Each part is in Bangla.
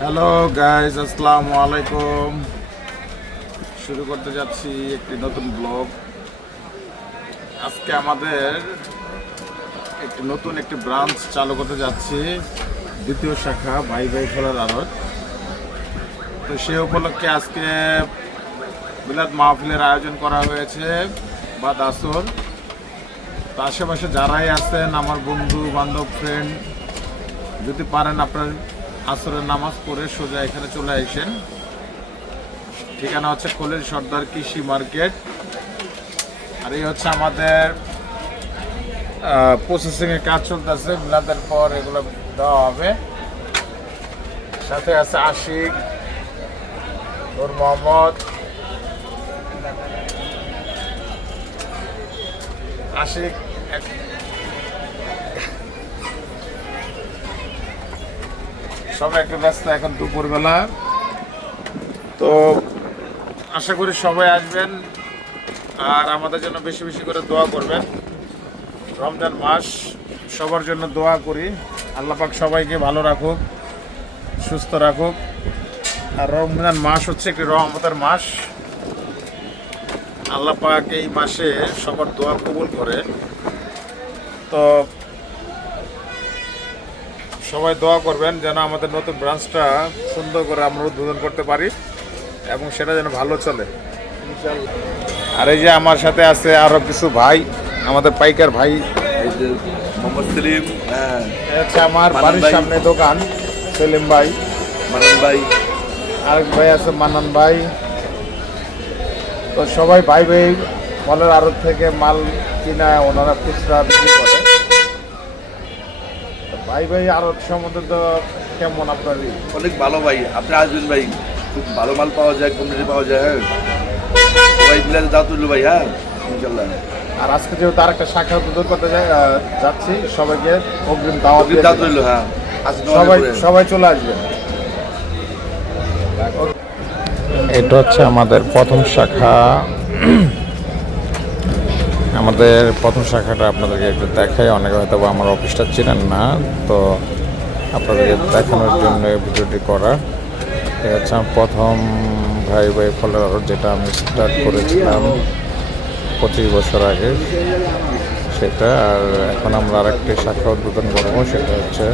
হ্যালো গাইজ আসসালামু আলাইকুম। শুরু করতে যাচ্ছি একটি নতুন ব্লগ আজকে আমাদের একটি নতুন একটি ব্রাঞ্চ চালু করতে যাচ্ছি, দ্বিতীয় শাখা ভাই ভাই খোলার আড়ত। তো সে উপলক্ষে আজকে বিলাত মাহফিলের আয়োজন করা হয়েছে, বা দাসর। তো আশেপাশে যারাই আছেন, আমার বন্ধু, বান্ধব ফ্রেন্ড যদি পারেন আপনার আসরের নামাজ পড়ে সোজা এখানে চলে আসেন। ঠিকানা হচ্ছে কোলের সর্দার কৃষি মার্কেট। আর এই হচ্ছে আমাদের প্রসেসিং এর কাজ চলতেছে। মিলাদের পর এগুলো দেওয়া হবে। সাথে আছে আশিক নূর মোহাম্মদ। আশিক সবাই একটু ব্যস্ত এখন দুপুরবেলা। তো আশা করি সবাই আসবেন আর আমাদের জন্য বেশি বেশি করে দোয়া করবেন। রমজান মাস, সবার জন্য দোয়া করি। আল্লাহ পাক সবাইকে ভালো রাখুক, সুস্থ রাখুক। আর রমজান মাস হচ্ছে একটি রহমতের মাস। আল্লাহ পাক এই মাসে সবার দোয়া কবুল করে। তো সবাই দোয়া করবেন যেন আমাদের নতুন ব্রাঞ্চটা সুন্দর করে আমরা উদ্বোধন করতে পারি এবং সেটা যেন ভালো চলে। আর এই যে আমার সাথে আছে আরও কিছু ভাই আমাদের পাইকার ভাই। মোহাম্মদ সেলিম হ্যাঁ। আমার বাড়ির সামনে দোকান সেলিম ভাই। মানান ভাই। আরেক ভাই আছে মান্নান ভাই। তো সবাই ভাই ভাই ফলের আড়ত থেকে মাল কিনা ওনারা খুচরা বিক্রি করে। ভাই ভাই আড়ত সম্বন্ধে তো কেমন আপনার অনেক ভালো ভাই আপনি আসবেন ভাই। খুব ভালো মাল পাওয়া যায় কোয়ালিটি পাওয়া যায় হ্যাঁ। সবাই মিলে দাও তুললো ভাই হ্যাঁ ইনশাল্লাহ আর আজকে যেহেতু আরেকটা শাখা উদ্বোধন করতে যাচ্ছি সবাইকে অগ্রিম দাওয়াত দিয়ে দাও দিলাম। হ্যাঁ। আজ সবাই সবাই চলে আসবে এটা হচ্ছে আমাদের প্রথম শাখা। আমাদের প্রথম শাখাটা আপনাদেরকে একটু দেখাই। অনেকে হয়তো বা আমার অফিসটা চেনেন না তো আপনাদেরকে দেখানোর জন্য এই ভিডিওটি করা। হচ্ছে আমার প্রথম ভাই ভাই ফলের যেটা আমি স্টার্ট করেছিলাম পঁচিশ বছর আগে সেটা। আর এখন আমরা আরেকটি শাখা উদ্বোধন করব সেটা হচ্ছে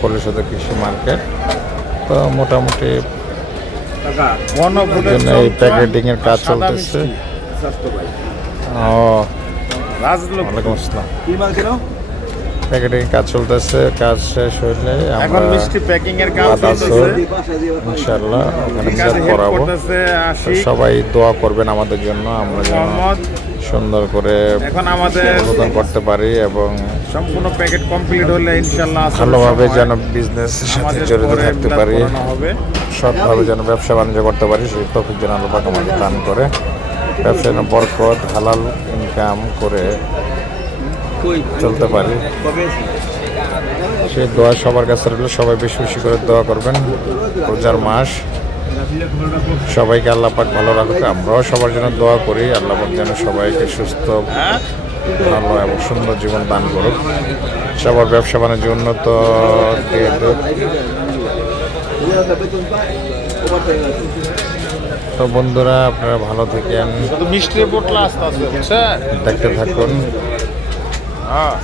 পরিষদ কৃষি মার্কেট। তো মোটামুটি এই প্যাকেটিং এর কাজ চলতেছে। ও ওয়ালাইকুম আসসালাম। কি মাল কেন প্যাকেটিং কাজ চলতেছে কাজ শেষ হইলে এখন মিষ্টি প্যাকিং এর কাজ চলতেছে। ওখানে করাবো আশিক। সবাই দোয়া করবেন আমাদের জন্য আমরা যেন সুন্দর করে এখন আমাদের করতে পারি এবং সম্পূর্ণ প্যাকেট কমপ্লিট হলে ইনশাআল্লাহ ভালোভাবে যেন বিজনেস সাথে জড়িত থাকতে পারি। সৎভাবে যেন ব্যবসা বাণিজ্য করতে পারি সেই তফিক যেন আল্লাহ আমাকে দান করে। ব্যবসা যেন বরকত, হালাল ইনকাম করে চলতে পারি। সেই দোয়া সবার কাছে রইল, সবাই বেশি বেশি করে দোয়া করবেন। রোজার মাস, সবাইকে আল্লাহ পাক ভালো রাখুক, আমরাও সবার জন্য দোয়া করি, আল্লাহ পাক যেন সবাইকে সুস্থ, ভালো এবং সুন্দর জীবন দান করুক। সবার ব্যবসা বাণিজ্য উন্নত দিয়ে। তো বন্ধুরা আপনারা ভালো থাকেন। মিষ্টির বোতলা আস্তে আস্তে বুঝছেন দেখতে থাকুন। হ্যাঁ।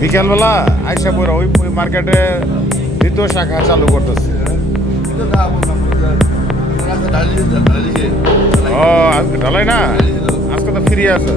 বিকালবেলা আইসা পরে ওই ওই মার্কেটে দ্বিতীয় শাখা চালু করতেছে। ও আজকে ঢালাই না? আজকে তো ফ্রি আছে।